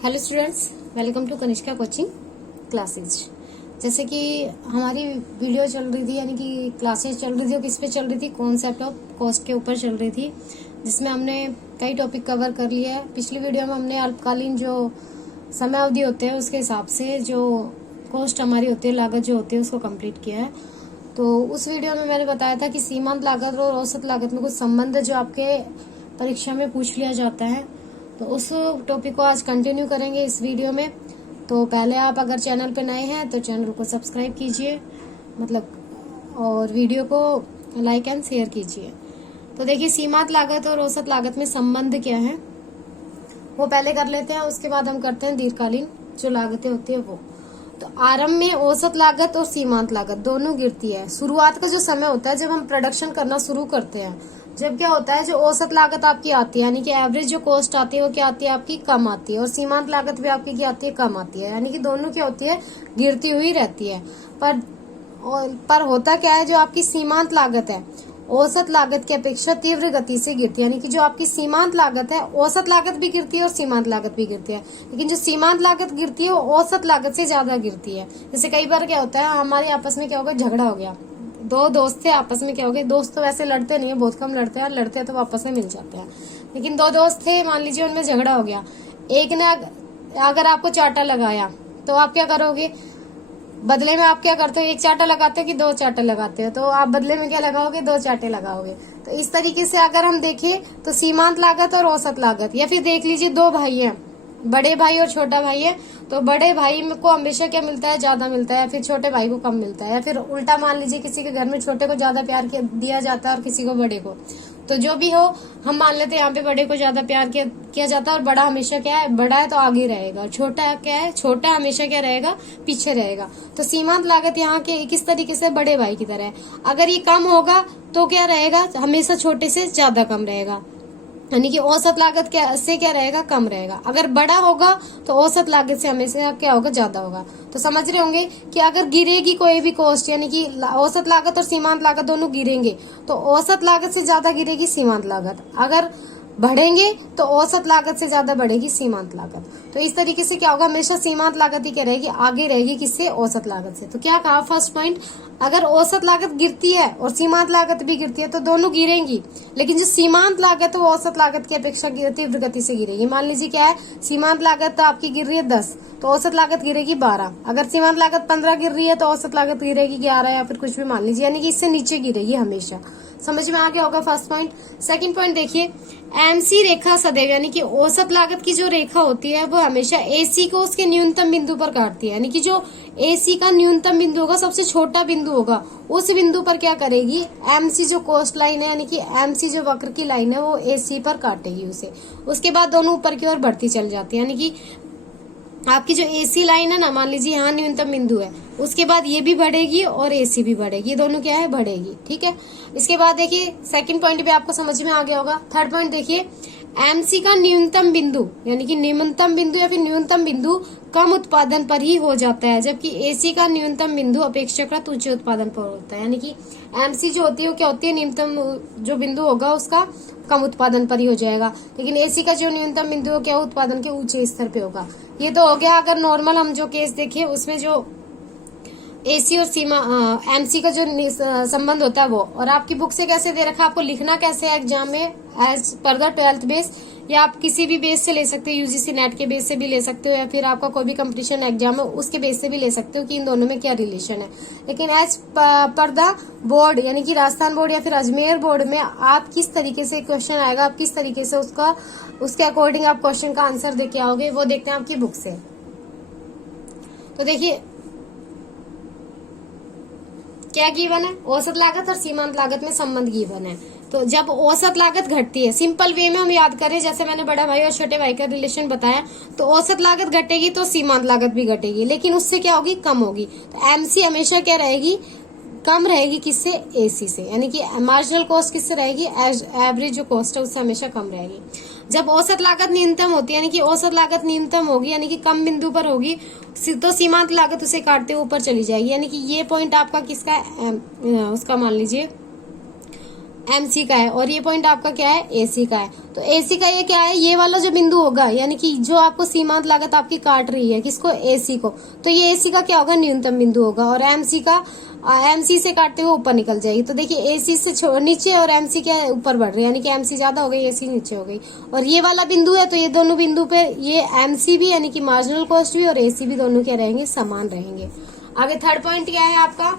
Hello students, welcome to Kanishka coaching classes. जैसे कि हमारी वीडियो चल रही थी, यानी कि क्लासेज चल रही थी, और किस पे चल रही थी, कॉन्सेप्ट ऑफ कॉस्ट के ऊपर चल रही थी, जिसमें हमने कई टॉपिक कवर कर लिया है। पिछली वीडियो में हमने अल्पकालीन जो समय अवधि होते हैं उसके हिसाब से जो कॉस्ट हमारी होती है, लागत जो होती है, उसको कंप्लीट किया है। तो उस वीडियो में मैंने बताया था कि सीमांत लागत और औसत लागत में कुछ संबंध जो आपके परीक्षा में पूछ लिया जाता है, तो उस टॉपिक को आज कंटिन्यू करेंगे इस वीडियो में। तो पहले आप अगर चैनल पे नए हैं तो चैनल को सब्सक्राइब कीजिए, और वीडियो को लाइक एंड शेयर कीजिए। तो देखिए, सीमांत लागत और औसत लागत में संबंध क्या है वो पहले कर लेते हैं, उसके बाद हम करते हैं दीर्घकालीन जो लागतें होती है वो। तो आरंभ में औसत लागत और सीमांत लागत दोनों गिरती है। शुरुआत का जो समय होता है जब हम प्रोडक्शन करना शुरू करते हैं, जब क्या होता है, जो औसत लागत आपकी आती है, यानी कि एवरेज जो कॉस्ट आती है वो क्या आती है आपकी, कम आती है, और सीमांत लागत भी आपकी क्या आती है, कम आती है। यानी कि दोनों क्या होती है, गिरती हुई रहती है। पर होता क्या है, जो आपकी सीमांत लागत है औसत लागत की अपेक्षा तीव्र गति से गिरती है। यानी कि जो आपकी सीमांत लागत है, औसत लागत भी गिरती है और सीमांत लागत भी गिरती है, लेकिन जो सीमांत लागत गिरती है वो औसत लागत से ज्यादा गिरती है। जैसे कई बार क्या होता है, हमारे आपस में क्या होगा, झगड़ा हो गया, दो दोस्त थे, आपस में क्या हो गया, दोस्त तो वैसे लड़ते नहीं है, बहुत कम लड़ते हैं, लड़ते हैं तो आपस में मिल जाते हैं, लेकिन दो दोस्त थे, मान लीजिए उनमें झगड़ा हो गया। एक ने अगर आपको चाटा लगाया तो आप क्या करोगे, बदले में आप क्या करते हो, एक चाटा लगाते हो कि दो चाटे लगाते हो, तो आप बदले में क्या लगाओगे, दो चाटे लगाओगे। तो इस तरीके से अगर हम देखें तो सीमांत लागत और औसत लागत, या फिर देख लीजिए दो भाई हैं, बड़े भाई और छोटा भाई है, तो बड़े भाई को हमेशा क्या मिलता है, ज्यादा मिलता है, या फिर छोटे भाई को कम मिलता है, या फिर उल्टा मान लीजिए किसी के घर में छोटे को ज्यादा प्यार दिया जाता है और किसी को बड़े को। तो जो भी हो, हम मान लेते हैं यहाँ पे बड़े को ज्यादा प्यार किया जाता है, और बड़ा हमेशा क्या है, बड़ा है तो आगे रहेगा, छोटा क्या है, छोटा हमेशा क्या रहेगा, पीछे रहेगा। तो सीमांत लागत यहाँ के किस तरीके से, बड़े भाई की तरह है। अगर ये कम होगा तो क्या रहेगा, हमेशा छोटे से ज्यादा कम रहेगा, यानी कि औसत लागत से क्या रहेगा, कम रहेगा। अगर बड़ा होगा तो औसत लागत से हमेशा क्या होगा, ज्यादा होगा। तो समझ रहे होंगे कि अगर गिरेगी कोई भी कॉस्ट, यानी कि औसत लागत और सीमांत लागत दोनों गिरेंगे, तो औसत लागत से ज्यादा गिरेगी सीमांत लागत। अगर बढ़ेंगे तो औसत लागत से ज्यादा बढ़ेगी सीमांत लागत। तो इस तरीके से क्या होगा, हमेशा सीमांत लागत ही क्या रहेगी, आगे रहेगी किससे, औसत लागत से। तो क्या कहा फर्स्ट पॉइंट, अगर औसत लागत गिरती है और सीमांत लागत भी गिरती है तो दोनों गिरेंगी, लेकिन जो सीमांत लागत है वो औसत लागत की अपेक्षा तीव्र गति से गिरेगी। मान लीजिए क्या है, सीमांत लागत आपकी गिर रही है 10, तो औसत लागत गिरेगी 12। अगर सीमांत लागत 15 गिर रही है तो औसत लागत गिरेगी 11, या फिर कुछ भी मान लीजिए, यानी कि इससे नीचे गिरेगी हमेशा। समझ में आ गया होगा फर्स्ट पॉइंट। सेकंड पॉइंट देखिए, एमसी रेखा सदैव, यानी कि औसत लागत की जो रेखा होती है वो हमेशा एसी को उसके न्यूनतम बिंदु पर काटती है। यानी कि जो एसी का न्यूनतम बिंदु होगा, सबसे छोटा बिंदु होगा, उस बिंदु पर क्या करेगी, एमसी जो कोस्ट लाइन है, यानी कि एमसी जो वक्र की लाइन है, वो एसी पर काटेगी उसे। उसके बाद दोनों ऊपर की ओर बढ़ती चल जाती है, यानी कि आपकी जो एसी लाइन है ना, मान लीजिए यहाँ न्यूनतम बिंदु है, उसके बाद ये भी बढ़ेगी और एसी भी बढ़ेगी, ये दोनों क्या है, बढ़ेगी। ठीक है, इसके बाद देखिए सेकंड पॉइंट भी आपको समझ में आ गया होगा। थर्ड पॉइंट देखिए, एमसी का न्यूनतम बिंदु, यानी कि न्यूनतम बिंदु या फिर न्यूनतम बिंदु कम उत्पादन पर ही हो जाता है, जबकि एसी का न्यूनतम बिंदु अपेक्षाकृत ऊंचे उत्पादन पर होता है। यानी कि एमसी जो होती है वो क्या होती है, न्यूनतम जो बिंदु होगा उसका कम उत्पादन पर ही हो जाएगा, लेकिन एसी का जो न्यूनतम बिंदु है क्या, उत्पादन के ऊंचे स्तर पे होगा। ये तो हो गया अगर नॉर्मल हम जो केस देखें उसमें जो एसी और एमसी का जो संबंध होता है वो। और आपकी बुक से कैसे दे रखा है, आपको लिखना कैसे है एग्जाम में, as per the 12th base, या आप किसी भी बेस से ले सकते हो, यूजीसी नेट के बेस से भी ले सकते हो, या फिर आपका कोई भी कंपटीशन एग्जाम है उसके बेस से भी ले सकते हो कि इन दोनों में क्या रिलेशन है। लेकिन एज पर द बोर्ड, यानी कि राजस्थान बोर्ड या फिर अजमेर बोर्ड में आप किस तरीके से क्वेश्चन आएगा, आप किस तरीके से उसके अकॉर्डिंग आप क्वेश्चन का आंसर दे के आओगे, वो देखते हैं आपकी बुक से। तो देखिए क्या गिवन है, औसत लागत और सीमांत लागत में संबंध गिवन है। तो जब औसत लागत घटती है, सिंपल वे में हम याद करें, जैसे मैंने बड़ा भाई और छोटे भाई का रिलेशन बताया, तो औसत लागत घटेगी तो सीमांत लागत भी घटेगी, लेकिन उससे क्या होगी, कम होगी। तो एमसी हमेशा क्या रहेगी, कम रहेगी, किससे, एसी से। यानी कि मार्जिनल कॉस्ट किससे रहेगी, एवरेज जो कॉस्ट है उससे हमेशा कम रहेगी। जब औसत लागत न्यूनतम होती है, यानी कि औसत लागत न्यूनतम होगी, यानी कि कम बिंदु पर होगी, तो सीमांत लागत उसे काटते हुए ऊपर चली जाएगी। यानी कि ये पॉइंट आपका किसका, उसका मान लीजिए MC का है और ये पॉइंट आपका क्या है AC का है। तो AC का ये क्या है, ये वाला जो बिंदु होगा यानी कि जो आपको सीमांत लागत आपकी काट रही है किसको, AC को, तो ये AC का क्या होगा, न्यूनतम बिंदु होगा और MC से काटते हुए ऊपर निकल जाएगी। तो देखिए AC से नीचे और MC क्या ऊपर बढ़ रही है, यानी कि MC ज्यादा हो गई, AC नीचे हो गई। और ये वाला बिंदु है तो ये दोनों बिंदु पे ये MC भी यानी कि मार्जिनल कॉस्ट भी और AC भी दोनों क्या रहेंगे, समान रहेंगे। आगे थर्ड पॉइंट क्या है आपका,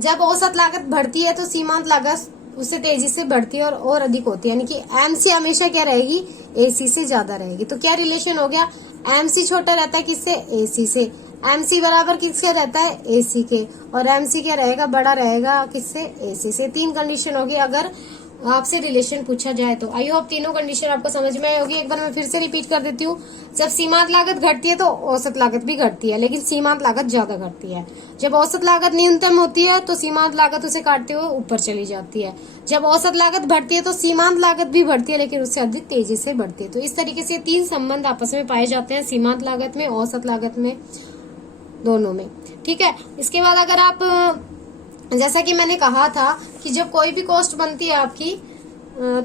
जब औसत लागत बढ़ती है तो सीमांत लागत उससे तेजी से बढ़ती है और अधिक होती है, यानी कि MC हमेशा क्या रहेगी, AC से ज्यादा रहेगी। तो क्या रिलेशन हो गया, MC छोटा रहता है किससे, AC से, MC बराबर किससे रहता है, AC के, और MC क्या रहेगा, बड़ा रहेगा किससे, AC से। 3 कंडीशन होगी अगर आपसे रिलेशन पूछा जाए तो। आई होप तीनों कंडीशन आपको समझ में आई होगी। एक बार मैं फिर से रिपीट कर देती हूँ, जब सीमांत लागत घटती है तो औसत लागत भी घटती है, लेकिन सीमांत लागत ज्यादा घटती है। जब औसत लागत न्यूनतम होती है तो सीमांत लागत उसे काटते हुए ऊपर चली जाती है। जब औसत लागत बढ़ती है तो सीमांत लागत भी बढ़ती है, लेकिन उससे अधिक तेजी से बढ़ती है। तो इस तरीके से 3 संबंध आपस में पाए जाते हैं, सीमांत लागत में, औसत लागत में, दोनों में। ठीक है, इसके बाद अगर आप, जैसा कि मैंने कहा था कि जब कोई भी कॉस्ट बनती है आपकी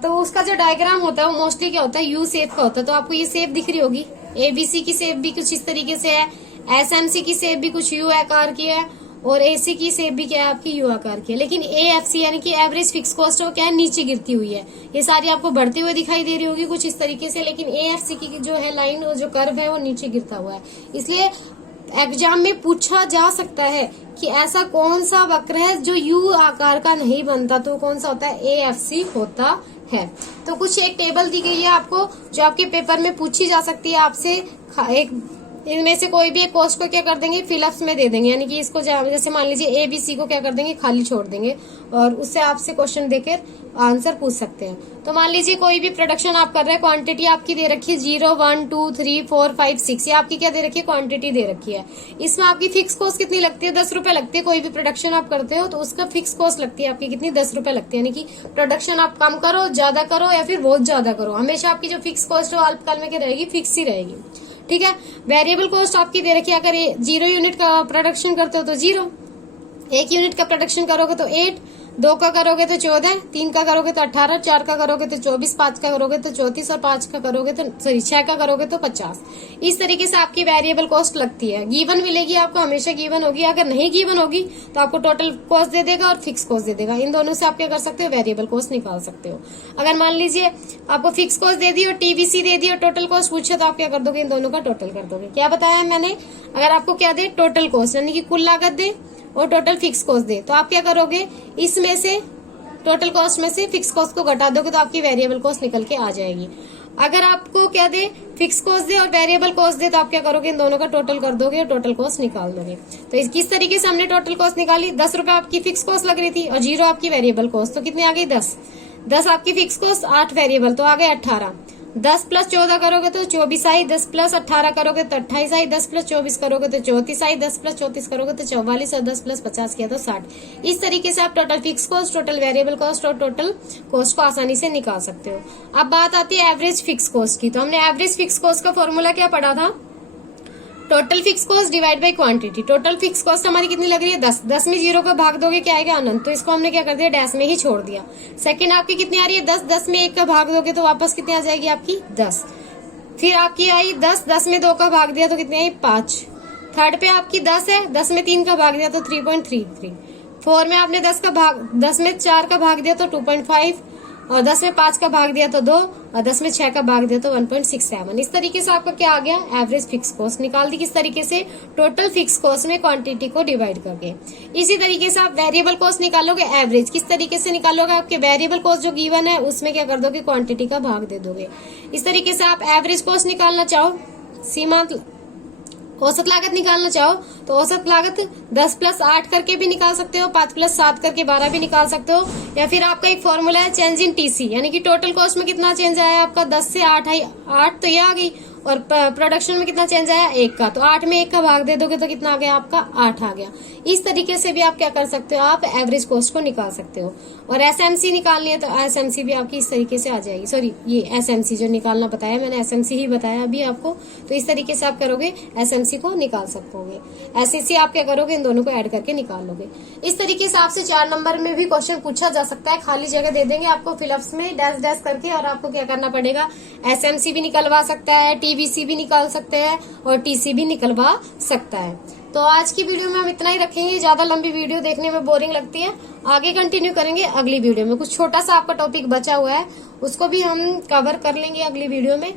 तो उसका जो डायग्राम होता है वो मोस्टली क्या होता है, यू शेप का होता है। तो आपको ये शेप दिख रही होगी, ABC की शेप भी कुछ इस तरीके से है, SMC की शेप भी कुछ यू आकार की है और AC की शेप भी क्या है आपकी यू आकार की है। लेकिन AFC यानी कि एवरेज फिक्स कॉस्ट वो क्या है, नीचे गिरती हुई है। ये सारी आपको बढ़ते हुए दिखाई दे रही होगी कुछ इस तरीके से, लेकिन AFC की जो है लाइन, जो कर्व है वो नीचे गिरता हुआ है। इसलिए एग्जाम में पूछा जा सकता है कि ऐसा कौन सा वक्र है जो यू आकार का नहीं बनता, तो कौन सा होता है, AFC होता है। तो कुछ एक टेबल दी गई है आपको जो आपके पेपर में पूछी जा सकती है आपसे। एक इनमें से कोई भी एक कॉस्ट को क्या कर देंगे, फिलअप्स में दे देंगे, यानी कि इसको जैसे मान लीजिए ABC को क्या कर देंगे, खाली छोड़ देंगे और उससे आपसे क्वेश्चन देकर आंसर पूछ सकते हैं। तो मान लीजिए कोई भी प्रोडक्शन आप कर रहे हैं, क्वांटिटी आपकी दे रखी है 0, 1, 2, 3, 4, 5, 6, ये आपकी क्या दे रखी है, क्वांटिटी दे रखी है। इसमें आपकी फिक्स कॉस्ट कितनी लगती है, 10 रुपए लगती है। कोई भी प्रोडक्शन आप करते हो तो उसका फिक्स कॉस्ट लगती है आपकी कितनी, 10 रुपए लगती है। यानी कि प्रोडक्शन आप कम करो, ज्यादा करो या फिर बहुत ज्यादा करो, हमेशा आपकी जो फिक्स कॉस्ट है वो अल्पकाल में क्या रहेगी, फिक्स ही रहेगी। ठीक है, वेरिएबल कॉस्ट आपकी दे रखी है, अगर 0 यूनिट का प्रोडक्शन करते हो तो 0, 1 यूनिट का प्रोडक्शन करोगे तो 8, 2 का करोगे तो 14, 3 का करोगे तो 18, 4 का करोगे तो 24, 5 का करोगे तो 34 और 5 का करोगे तो 6 का करोगे तो 50। इस तरीके से आपकी वेरिएबल कॉस्ट लगती है। गिवन मिलेगी आपको, हमेशा गिवन होगी। अगर नहीं गिवन होगी तो आपको टोटल कॉस्ट दे देगा और फिक्स कॉस्ट दे देगा। इन दोनों से आप क्या कर सकते हो, वेरिएबल कॉस्ट निकाल सकते हो। अगर मान लीजिए आपको फिक्स कॉस्ट दे दी और TBC दे दी और टोटल कॉस्ट पूछे तो आप क्या कर दोगे, इन दोनों का टोटल कर दोगे। क्या बताया मैंने, अगर आपको क्या दे, टोटल कॉस्ट यानी कि कुल लागत दे और टोटल फिक्स कॉस्ट दे, तो आप क्या करोगे, इसमें से टोटल कॉस्ट में से फिक्स कॉस्ट को घटा दोगे तो आपकी वेरिएबल कॉस्ट निकल के आ जाएगी। अगर आपको क्या दे, फिक्स कॉस्ट दे और वेरिएबल कॉस्ट दे, तो आप क्या करोगे, इन दोनों का टोटल कर दोगे और टोटल कॉस्ट निकाल दोगे। तो किस तरीके से हमने टोटल कॉस्ट निकाली, 10 रुपए आपकी फिक्स कॉस्ट लग रही थी और 0 आपकी वेरिएबल कॉस्ट, तो कितनी आ गई, 10 आपकी फिक्स कॉस्ट, 8 वेरिएबल, तो आ गए 18। 10 + 14 करोगे तो 24 आई, 10 + 18 करोगे तो 28 आई, 10 + 24 करोगे तो 34 आई, 10 + 34 करोगे तो 44 और 10 + 50 किया तो 60। इस तरीके से आप total fix cost, total variable cost और टोटल कॉस्ट को आसानी से निकाल सकते हो। अब बात आती है एवरेज फिक्स कॉस्ट की। तो हमने एवरेज फिक्स कॉस्ट का फॉर्मूला क्या पढ़ा था, total fix cost divide by quantity. Total fix cost हमारी कितनी लग रही है, 10। 10 में 0 का भाग दोगे क्या आएगा, अनंत, तो इसको हमने क्या कर दिया, डैश में ही छोड़ दिया। सेकंड आपकी कितनी आ रही है, 10। 10 में 1 का भाग दोगे तो वापस कितनी आ जाएगी आपकी, 10। फिर आपकी आई 10। 10 में 2 का भाग दिया तो कितनी आई, 5। थर्ड पे आपकी 10 है, 10 में 3 का भाग दिया तो 3.33। 4 में आपने 10 में 4 का भाग दिया तो 2.5 और 10 में 5 का भाग दिया तो 2 और 10 में 6 का भाग दिया तो 1.67। इस तरीके से आपका क्या आ गया, एवरेज फिक्स कॉस्ट निकाल दी। किस तरीके से, टोटल फिक्स कॉस्ट में क्वांटिटी को डिवाइड करके। इसी तरीके से आप वेरिएबल कॉस्ट निकालोगे, एवरेज किस तरीके से निकालोगे, आपके वेरिएबल कॉस्ट जो गिवन है उसमें क्या कर दोगे, क्वांटिटी का भाग दे दोगे। इस तरीके से आप एवरेज कॉस्ट निकालना चाहो, सीमांत औसत लागत निकालना चाहो तो औसत लागत 10 + 8 करके भी निकाल सकते हो, 5 + 7 करके 12 भी निकाल सकते हो, या फिर आपका एक फॉर्मूला है चेंज इन TC, यानी कि टोटल कॉस्ट में कितना चेंज आया आपका, 10 से 8 आई, 8 तो ये आ गई और प्रोडक्शन में कितना चेंज आया, 1 का। तो 8 में 1 का भाग दे दोगे तो कितना आ गया आपका, 8 आ गया। इस तरीके से भी आप क्या कर सकते हो, आप एवरेज कॉस्ट को निकाल सकते हो। और एसएमसी निकालनी है तो एसएमसी भी आपकी इस तरीके से आ जाएगी। सॉरी, ये एसएमसी जो निकालना बताया मैंने, एसएमसी ही बताया अभी आपको। तो इस तरीके से आप करोगे, एसएमसी को निकाल सकोगे। एसएससी आप क्या करोगे, इन दोनों को ऐड करके निकाल लोगे। इस तरीके से आपसे 4 नंबर में भी क्वेश्चन पूछा जा सकता है। खाली जगह दे देंगे आपको फिलअप्स में डैश डैश करके, और आपको क्या करना पड़ेगा, एसएमसी भी निकलवा सकता है, टीबीसी भी निकाल सकते हैं, और टीसी भी निकलवा सकता है। तो आज की वीडियो में हम इतना ही रखेंगे। ज्यादा लंबी वीडियो देखने में बोरिंग लगती है, आगे कंटिन्यू करेंगे अगली वीडियो में। कुछ छोटा सा आपका टॉपिक बचा हुआ है, उसको भी हम कवर कर लेंगे अगली वीडियो में।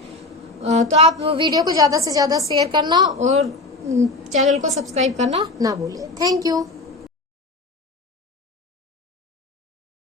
तो आप वीडियो को ज्यादा से ज्यादा शेयर करना और चैनल को सब्सक्राइब करना ना भूलें। Thank you.